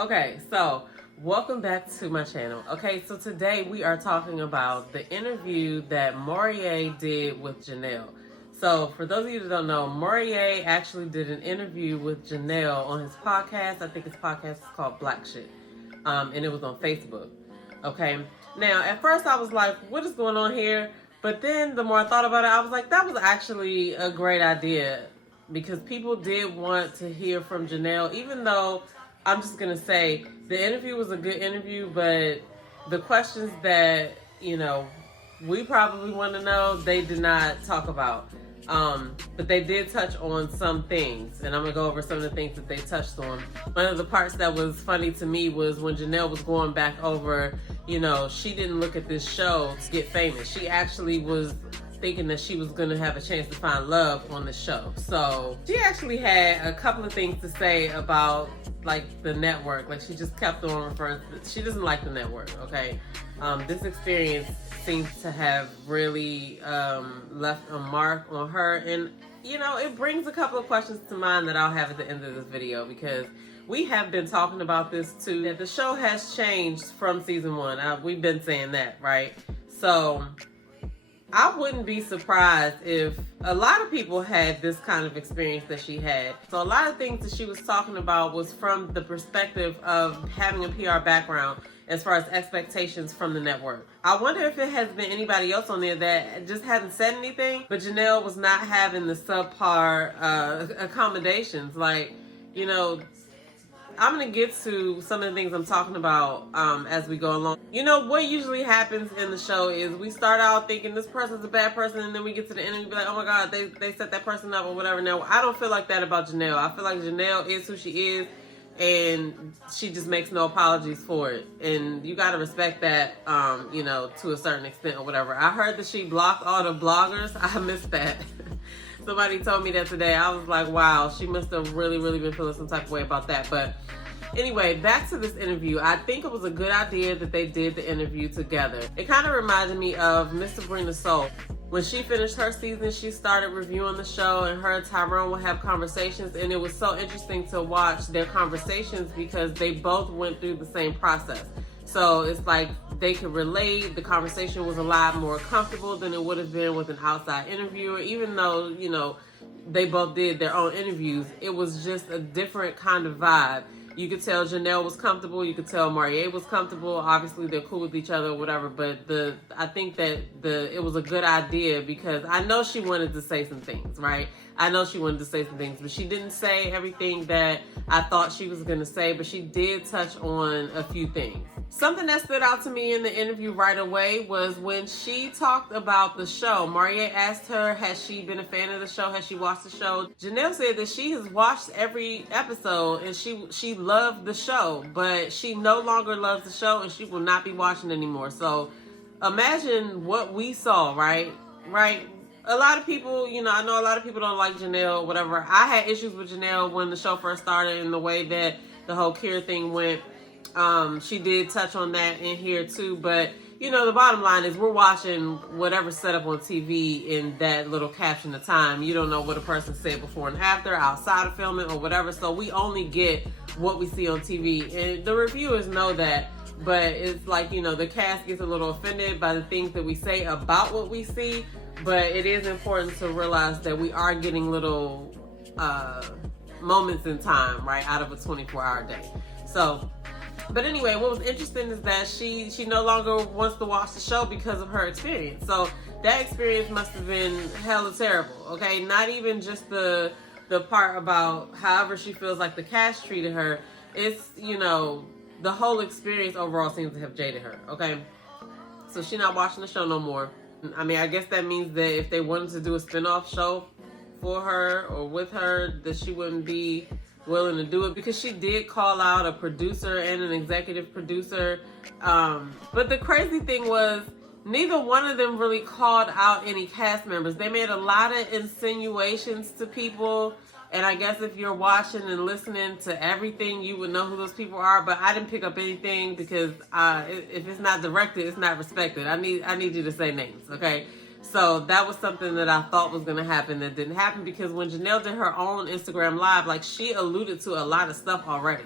Okay, so welcome back to my channel. Okay, so today we are talking about the interview that MAURIER did with Janelle. So for those of you that don't know, MAURIER actually did an interview with Janelle on his podcast. I think his podcast is called Black Shit. And it was on Facebook. Okay, now at first I was like, what is going on here? But then the more I thought about it, I was like, that was actually a great idea because people did want to hear from Janelle, even though I'm just going to say the interview was a good interview, but the questions that, we probably want to know, they did not talk about. But they did touch on some things, and I'm going to go over some of the things that they touched on. One of the parts that was funny to me was when Janelle was going back over, she didn't look at this show to get famous. She actually was thinking that she was going to have a chance to find love on the show. So she actually had a couple of things to say about the network. She just kept on referring to, she doesn't like the network. Okay. This experience seems to have really left a mark on her, and it brings a couple of questions to mind that I'll have at the end of this video, because we have been talking about this too, that the show has changed from season 1. We've been saying that, right? So I wouldn't be surprised if a lot of people had this kind of experience that she had. So a lot of things that she was talking about was from the perspective of having a PR background as far as expectations from the network. I wonder if it has been anybody else on there that just hasn't said anything, but Janelle was not having the subpar accommodations. I'm going to get to some of the things I'm talking about as we go along. What usually happens in the show is we start out thinking this person's a bad person, and then we get to the end and be like, oh my God, they set that person up or whatever. Now, I don't feel like that about Janelle. I feel like Janelle is who she is, and she just makes no apologies for it. And you got to respect that, to a certain extent or whatever. I heard that she blocked all the bloggers. I missed that. Somebody told me that today. I was like, wow, she must have really, really been feeling some type of way about that. But anyway, back to this interview. I think it was a good idea that they did the interview together. It kind of reminded me of Miss Sabrina Soul. When she finished her season, she started reviewing the show, and her and Tyrone would have conversations, and it was so interesting to watch their conversations because they both went through the same process. So it's like they could relate. The conversation was a lot more comfortable than it would have been with an outside interviewer. Even though, they both did their own interviews, it was just a different kind of vibe. You could tell Janelle was comfortable. You could tell MAURIER was comfortable. Obviously, they're cool with each other or whatever. But I think that it was a good idea because I know she wanted to say some things, right? I know she wanted to say some things, but she didn't say everything that I thought she was going to say, but she did touch on a few things. Something that stood out to me in the interview right away was when she talked about the show. MAURIER asked her, has she been a fan of the show? Has she watched the show? Janelle said that she has watched every episode and she loved the show, but she no longer loves the show and she will not be watching anymore. So imagine what we saw, right? A lot of people, I know a lot of people don't like Janelle, whatever. I had issues with Janelle when the show first started and the way that the whole Kira thing went. She did touch on that in here too, but the bottom line is we're watching whatever's set up on TV in that little caption of time. You don't know what a person said before and after, outside of filming or whatever, so we only get what we see on TV, and the reviewers know that. But it's like, the cast gets a little offended by the things that we say about what we see, but it is important to realize that we are getting little moments in time, right, out of a 24-hour day. So, but anyway, what was interesting is that she no longer wants to watch the show because of her experience. So that experience must have been hella terrible, okay? Not even just the part about however she feels like the cast treated her. It's, the whole experience overall seems to have jaded her, okay? So she's not watching the show no more. I mean, I guess that means that if they wanted to do a spinoff show for her or with her, that she wouldn't be willing to do it, because she did call out a producer and an executive producer. But the crazy thing was, neither one of them really called out any cast members. They made a lot of insinuations to people, and I guess if you're watching and listening to everything, you would know who those people are, but I didn't pick up anything because if it's not directed, it's not respected. I need you to say names, okay? So that was something that I thought was going to happen that didn't happen, because when Janelle did her own Instagram live, she alluded to a lot of stuff already.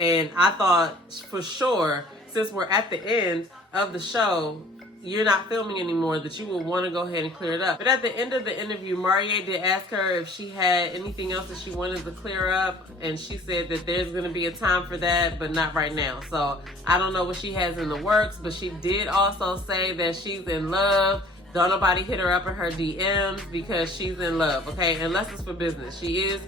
And I thought for sure, since we're at the end of the show, you're not filming anymore, that you would want to go ahead and clear it up. But at the end of the interview, MAURIER did ask her if she had anything else that she wanted to clear up, and she said that there's going to be a time for that, but not right now. So I don't know what she has in the works, but she did also say that she's in love. Don't nobody hit her up in her DMs because she's in love, okay? Unless it's for business. She is,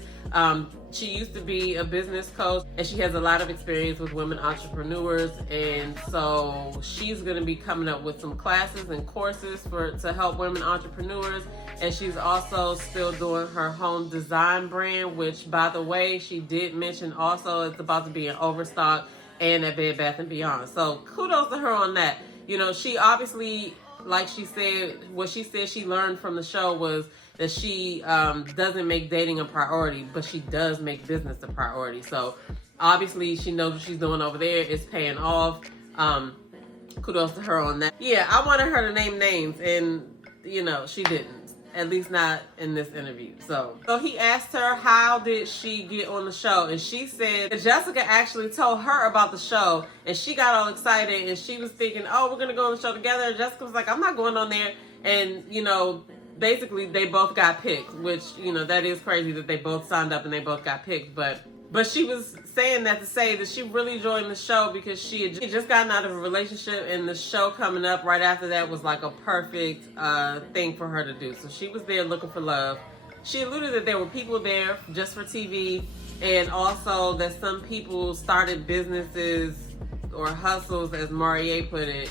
she used to be a business coach, and she has a lot of experience with women entrepreneurs, and so she's gonna be coming up with some classes and courses to help women entrepreneurs. And she's also still doing her home design brand, which, by the way, she did mention also it's about to be in Overstock and at Bed Bath & Beyond. So kudos to her on that. You know, she obviously, like she said, what she said she learned from the show was that she doesn't make dating a priority, but she does make business a priority. So obviously she knows what she's doing over there is paying off. Kudos to her on that. Yeah, I wanted her to name names, and you know, she didn't. At least not in this interview. So he asked her how did she get on the show, and she said that Jessica actually told her about the show, and she got all excited, and she was thinking, oh, we're gonna go on the show together. And Jessica was like, I'm not going on there. And you know, basically they both got picked, which, you know, that is crazy that they both signed up and they both got picked. But she was saying that to say that she really joined the show because she had just gotten out of a relationship, and the show coming up right after that was like a perfect thing for her to do. So she was there looking for love. She alluded that there were people there just for TV, and also that some people started businesses or hustles, as MAURIER put it,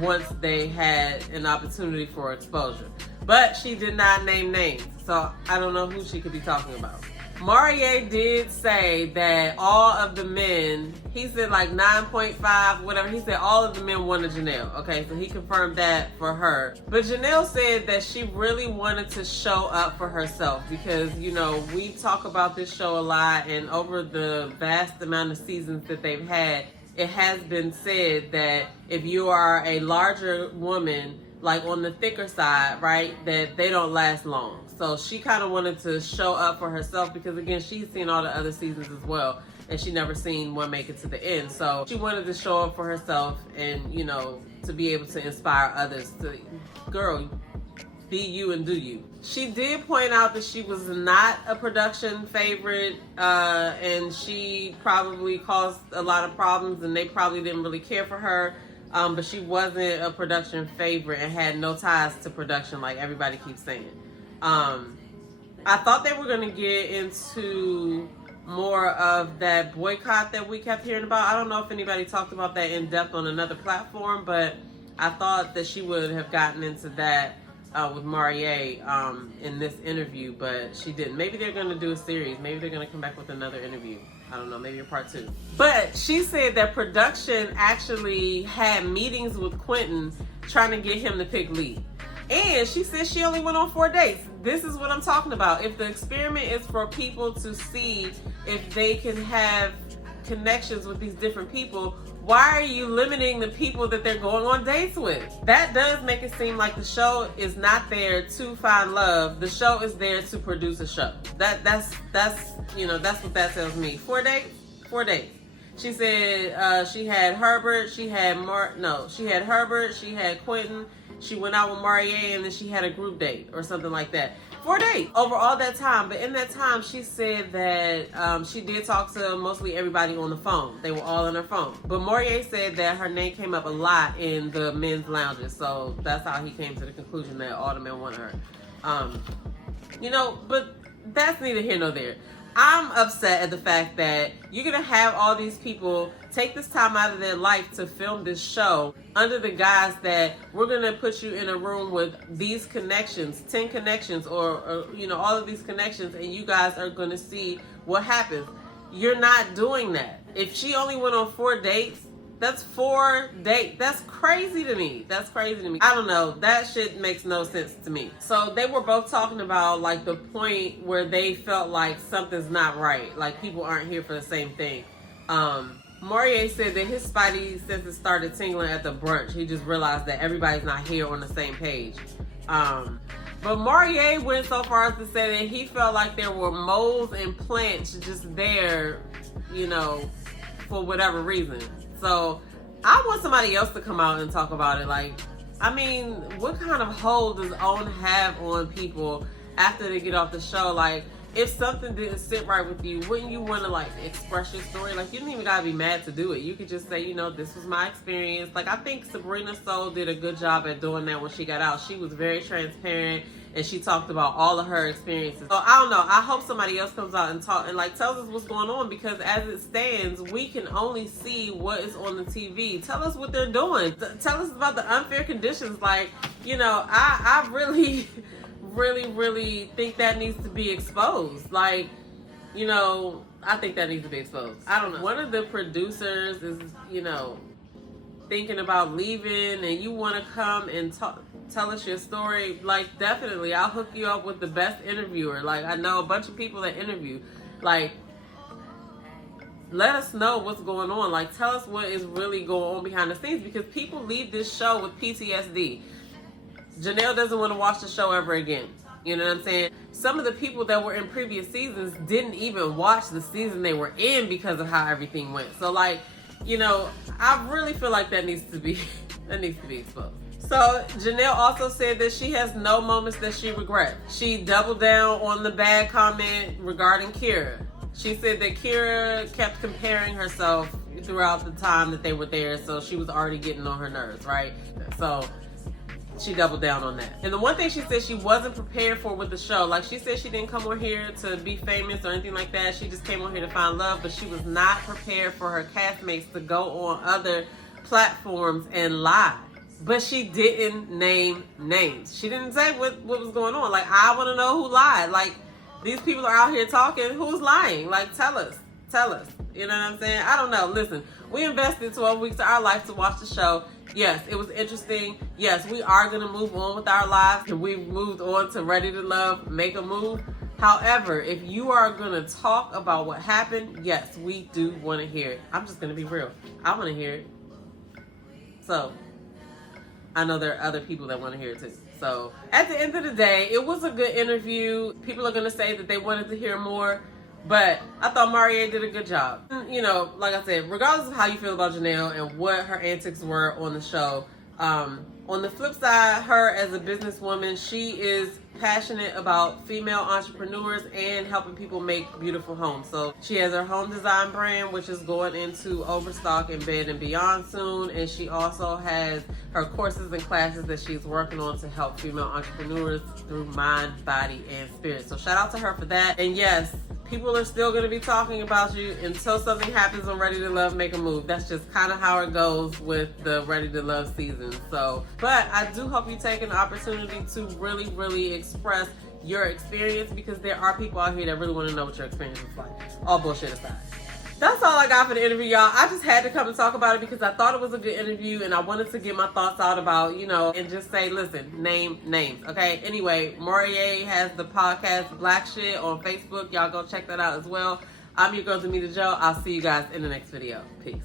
once they had an opportunity for exposure. But she did not name names, so I don't know who she could be talking about. MAURIER did say that all of the men, he said like 9.5, whatever, he said all of the men wanted Janelle. Okay, so he confirmed that for her. But Janelle said that she really wanted to show up for herself because, you know, we talk about this show a lot, and over the vast amount of seasons that they've had, it has been said that if you are a larger woman, like on the thicker side, right, that they don't last long. So she kind of wanted to show up for herself because, again, she's seen all the other seasons as well, and she never seen one make it to the end. So she wanted to show up for herself and, you know, to be able to inspire others to, girl, be you and do you. She did point out that she was not a production favorite, and she probably caused a lot of problems, and they probably didn't really care for her. But she wasn't a production favorite and had no ties to production like everybody keeps saying. I thought they were going to get into more of that boycott that we kept hearing about. I don't know if anybody talked about that in depth on another platform, but I thought that she would have gotten into that with MAURIER in this interview, but she didn't. Maybe they're going to do a series. Maybe they're going to come back with another interview. I don't know, maybe a part 2. But she said that production actually had meetings with Quentin trying to get him to pick lead. And she said she only went on 4 dates. This is what I'm talking about. If the experiment is for people to see if they can have connections with these different people, why are you limiting the people that they're going on dates with? That does make it seem like the show is not there to find love. The show is there to produce a show. That's you know, that's what that tells me. 4 dates? 4 dates. She said she had Herbert, she had Herbert, she had Quentin, she went out with MAURIER, and then she had a group date or something like that. 4 dates over all that time. But in that time, she said that she did talk to mostly everybody on the phone. They were all on her phone. But MAURIER said that her name came up a lot in the men's lounges. So that's how he came to the conclusion that all the men wanted her. You know, but that's neither here nor there. I'm upset at the fact that you're going to have all these people take this time out of their life to film this show under the guise that we're going to put you in a room with these connections, 10 connections, or you know, all of these connections, and you guys are going to see what happens. You're not doing that. If she only went on 4 dates, that's 4 dates. That's crazy to me. That's crazy to me. I don't know. That shit makes no sense to me. So they were both talking about like the point where they felt like something's not right. Like people aren't here for the same thing. MAURIER said that his spidey senses started tingling at the brunch. He just realized that everybody's not here on the same page. But MAURIER went so far as to say that he felt like there were moles and plants just there, you know, for whatever reason. So I want somebody else to come out and talk about it. Like, I mean, what kind of hold does OWN have on people after they get off the show? Like, if something didn't sit right with you, wouldn't you want to, like, express your story? Like, you don't even gotta be mad to do it. You could just say, you know, this was my experience. Like, I think Sabrina Soul did a good job at doing that when she got out. She was very transparent, and she talked about all of her experiences. So I don't know. I hope somebody else comes out and talk and, like, tells us what's going on, because as it stands, we can only see what is on the TV. Tell us what they're doing. Tell us about the unfair conditions. Like, you know, I really really think that needs to be exposed. Like, you know, I think that needs to be exposed. I don't know. One of the producers is, you know, thinking about leaving, and you want to come and tell us your story. Like, definitely, I'll hook you up with the best interviewer. Like, I know a bunch of people that interview. Like, let us know what's going on. Like, tell us what is really going on behind the scenes, because people leave this show with PTSD. Janelle doesn't want to watch the show ever again. You know what I'm saying? Some of the people that were in previous seasons didn't even watch the season they were in because of how everything went. So, like, you know, I really feel like that needs to be exposed. So Janelle also said that she has no moments that she regrets. She doubled down on the bad comment regarding Kira. She said that Kira kept comparing herself throughout the time that they were there, so she was already getting on her nerves, right? So she doubled down on that. And the one thing she said she wasn't prepared for with the show, like, she said she didn't come on here to be famous or anything like that. She just came on here to find love, but she was not prepared for her castmates to go on other platforms and lie. But she didn't name names. She didn't say what was going on. Like, I want to know who lied. Like, these people are out here talking. Who's lying? Like, tell us. You know what I'm saying? I don't know. Listen, we invested 12 weeks of our life to watch the show. Yes, it was interesting. Yes, we are going to move on with our lives. And we've moved on to Ready to Love, Make a Move. However, if you are going to talk about what happened, yes, we do want to hear it. I'm just going to be real. I want to hear it. So, I know there are other people that want to hear it too. So, at the end of the day, it was a good interview. People are going to say that they wanted to hear more. But I thought MAURIER did a good job. You know, like I said, regardless of how you feel about Janelle and what her antics were on the show, on the flip side, her as a businesswoman, she is passionate about female entrepreneurs and helping people make beautiful homes. So she has her home design brand, which is going into Overstock and Bed & Beyond soon. And she also has her courses and classes that she's working on to help female entrepreneurs through mind, body, and spirit. So shout out to her for that. And yes, people are still going to be talking about you until something happens on Ready to Love, Make a Move. That's just kind of how it goes with the Ready to Love season. So, but I do hope you take an opportunity to really, really express your experience, because there are people out here that really want to know what your experience is like. All bullshit aside. That's all I got for the interview, y'all. I just had to come and talk about it because I thought it was a good interview, and I wanted to get my thoughts out about, you know, and just say, listen, name names, okay? Anyway, MAURIER has the podcast Black Shit on Facebook. Y'all go check that out as well. I'm your girl, Demita Jo. I'll see you guys in the next video. Peace.